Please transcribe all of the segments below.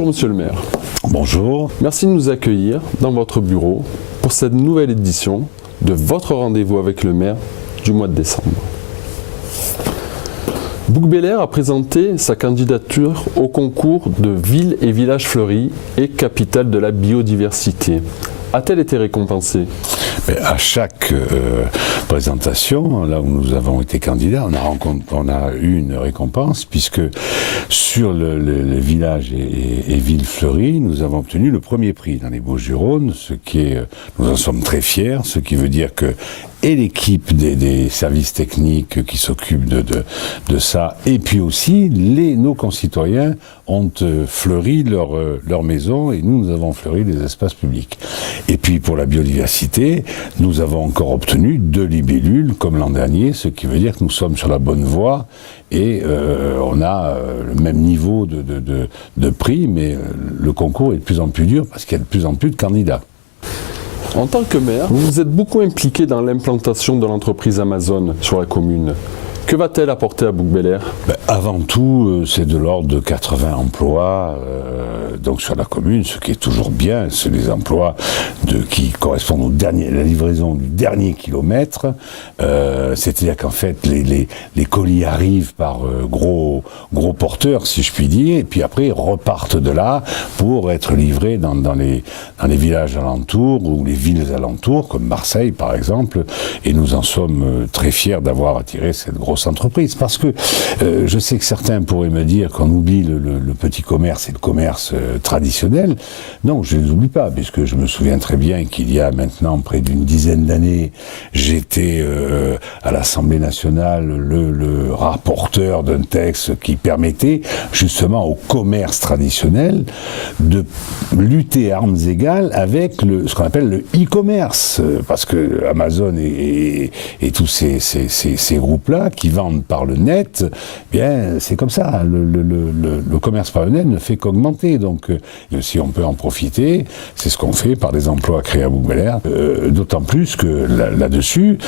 Bonjour Monsieur le maire. Bonjour. Merci de nous accueillir dans votre bureau pour cette nouvelle édition de votre rendez-vous avec le maire du mois de décembre. Bouc-Bélier a présenté sa candidature au concours de Villes et Villages Fleuris et Capitale de la Biodiversité. A-t-elle été récompensée ? À chaque présentation, là où nous avons été candidats, on a eu une récompense, puisque sur le village et villes fleuries, nous avons obtenu le premier prix dans les Bauges-du-Rhône, nous en sommes très fiers, ce qui veut dire que et l'équipe des services techniques qui s'occupent de ça, et puis aussi nos concitoyens ont fleuri leur maison, et nous avons fleuri les espaces publics. Et puis pour la biodiversité, nous avons encore obtenu 2 libellules comme l'an dernier, ce qui veut dire que nous sommes sur la bonne voie, et on a le même niveau de prix, mais le concours est de plus en plus dur parce qu'il y a de plus en plus de candidats. En tant que maire, vous vous êtes beaucoup impliqué dans l'implantation de l'entreprise Amazon sur la commune. Que va-t-elle apporter à Bouc-Bélier ? Avant tout, c'est de l'ordre de 80 emplois donc sur la commune, ce qui est toujours bien. C'est des emplois qui correspondent à la livraison du dernier kilomètre. C'est-à-dire qu'en fait, les colis arrivent par gros porteurs, si je puis dire, et puis après ils repartent de là pour être livrés dans les villages alentours ou les villes alentours, comme Marseille par exemple. Et nous en sommes très fiers d'avoir attiré cette grosse entreprise, parce que je sais que certains pourraient me dire qu'on oublie le petit commerce et le commerce traditionnel. Non, je ne les oublie pas, puisque je me souviens très bien qu'il y a maintenant près d'une dizaine d'années, j'étais à l'Assemblée nationale le rapporteur d'un texte qui permettait justement au commerce traditionnel de lutter à armes égales avec ce qu'on appelle le e-commerce, parce que Amazon et tous ces groupes-là qui vendent par le net, bien c'est comme ça, le commerce par le net ne fait qu'augmenter, donc si on peut en profiter, c'est ce qu'on fait par les emplois créés à Bouc-Bélier, d'autant plus que là-dessus,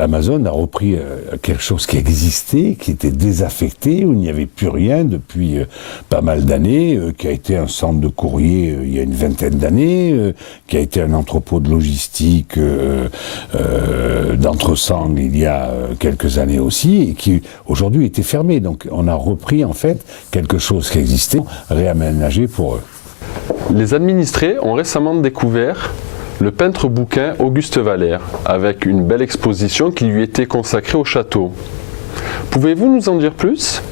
Amazon a repris quelque chose qui existait, qui était désaffecté, où il n'y avait plus rien depuis pas mal d'années, qui a été un centre de courrier il y a une vingtaine d'années, qui a été un entrepôt de logistique d'Entresang il y a quelques années aussi, et qui aujourd'hui était fermé. Donc on a repris en fait quelque chose qui existait, réaménagé pour eux. Les administrés ont récemment découvert le peintre bouquin Auguste Valère, avec une belle exposition qui lui était consacrée au château. Pouvez-vous nous en dire plus ?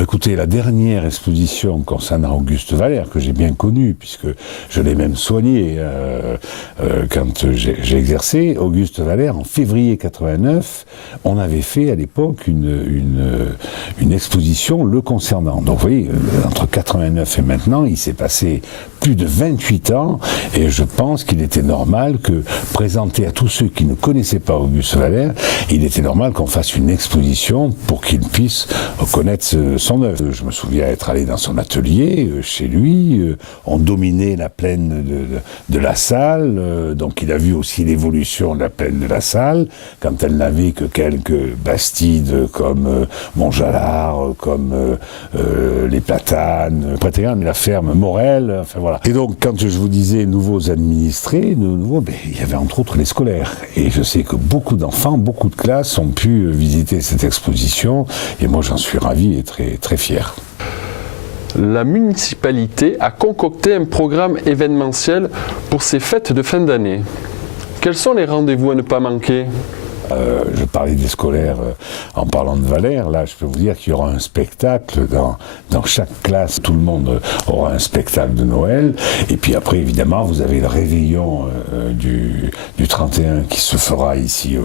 Écoutez, la dernière exposition concernant Auguste Valère, que j'ai bien connue, puisque je l'ai même soigné quand j'ai exercé, Auguste Valère, en février 89, on avait fait à l'époque une exposition le concernant. Donc vous voyez, entre 89 et maintenant, il s'est passé plus de 28 ans, et je pense qu'il était normal que, présenter à tous ceux qui ne connaissaient pas Auguste Valère, il était normal qu'on fasse une exposition pour qu'ils puissent connaître son œuvre. Je me souviens être allé dans son atelier, chez lui, on dominait la plaine de la salle, donc il a vu aussi l'évolution de la plaine de la salle, quand elle n'avait que quelques bastides comme Montjalard, comme les Platanes, mais la ferme Morel, enfin voilà. Et donc quand je vous disais nouveaux administrés, il y avait entre autres les scolaires. Et je sais que beaucoup d'enfants, beaucoup de classes ont pu visiter cette exposition, et moi j'en suis ravi et très, très fier. La municipalité a concocté un programme événementiel pour ces fêtes de fin d'année. Quels sont les rendez-vous à ne pas manquer ? Je parlais des scolaires en parlant de Valère. Là, je peux vous dire qu'il y aura un spectacle dans chaque classe. Tout le monde aura un spectacle de Noël. Et puis après, évidemment, vous avez le réveillon du 31 qui se fera ici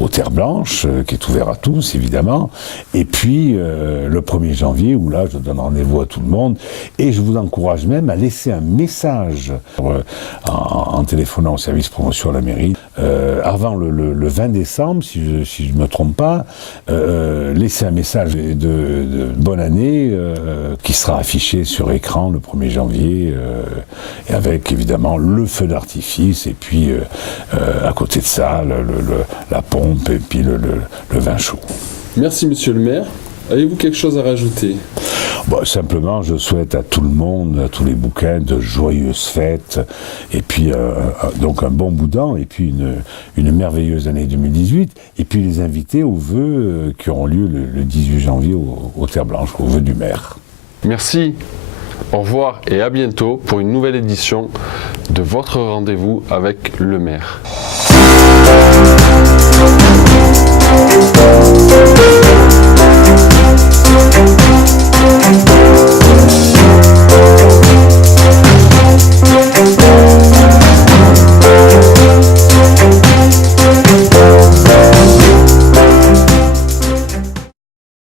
aux Terres Blanches, qui est ouvert à tous, évidemment. Et puis, le 1er janvier, où là, je donne rendez-vous à tout le monde. Et je vous encourage même à laisser un message en téléphonant au service promotion à la mairie. Avant le 20 décembre, si je ne me trompe pas, laissez un message de bonne année qui sera affiché sur écran le 1er janvier, et avec évidemment le feu d'artifice, et puis à côté de ça, la pompe, et puis le vin chaud. Merci Monsieur le maire. Avez-vous quelque chose à rajouter ? Bon, simplement, je souhaite à tout le monde, à tous les bouquins, de joyeuses fêtes, et puis donc un bon boudin, et puis une merveilleuse année 2018, et puis les invités aux vœux qui auront lieu le 18 janvier aux Terres Blanches, aux vœux du maire. Merci. Au revoir et à bientôt pour une nouvelle édition de votre rendez-vous avec le maire.